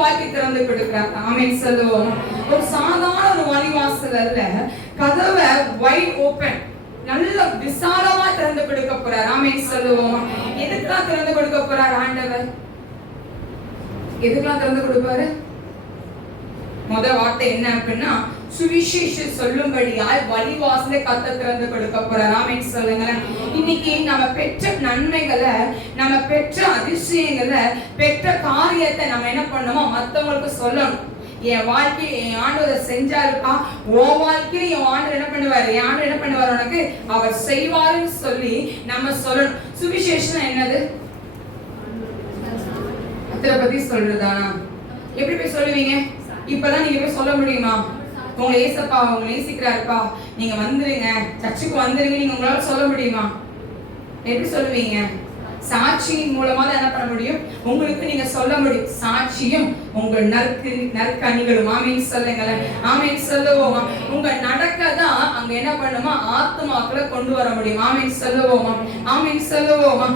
வாழ்க்கை திறந்து கொடுக்கிறார். ஆமென் சொல்லுவோம். ஒரு சாதாரண ஒரு வழிவாசல் அல்ல, கதவை வைட் ஓபன் நல்ல விசாலமா திறந்து கொடுக்க போறார். ஆமென் சொல்லுவோம். எதுக்கெல்லாம் திறந்து கொடுக்க போறார் ஆண்டவர்? எதுக்கெல்லாம் திறந்து கொடுப்பாரு? முதல் வார்த்தை என்ன அப்படின்னா, சுவிசேஷம் சொல்லும்படியாய் வழிவாசலை கத்த திறந்து கொடுக்க போறார். ஆமென் சொல்லுங்க. இன்னைக்கு நம்ம பெற்ற நன்மைகளை, நம்ம பெற்ற அதிசயங்களை, பெற்ற காரியத்தை நம்ம என்ன பண்ணணுமோ மற்றவங்களுக்கு சொல்லணும். என் வாழ்க்கையை என் ஆண்டவர் செஞ்சாருப்பா, உன் வாழ்க்கையில என் ஆண்டவர் என்ன பண்ணுவாரு, என் ஆண்டவர் என்ன பண்ணுவார் உனக்கு, அவர் செய்வாருன்னு சொல்லி நம்ம சொல்லணும். சுவிசேஷம் என்னது? அத்தனை பத்தி சொல்றதானா? எப்படி போய் சொல்லுவீங்க? இப்பதான் நீங்க போய் சொல்ல முடியுமா? உங்களை ஏசப்பா உங்களை நேசிக்கிறாருப்பா, நீங்க வந்துருங்க, சர்ச்சுக்கு வந்துருங்க, நீங்க உங்களால சொல்ல முடியுமா? எப்படி சொல்லுவீங்க? சாட்சியின் மூலமா தான் என்ன பண்ண முடியும், உங்களுக்கு நீங்க சொல்ல முடியும். சாட்சியும் உங்கள் நற்கனிகளும். ஆமென் சொல்லுங்களேன். ஆமென் சொல்லுவோமா. உங்க நடக்கதான் அங்க என்ன பண்ணுமா, ஆத்துமாக்களை கொண்டு வர முடியும். ஆமென் சொல்லுவோமா. ஆமென் சொல்லுவோமா.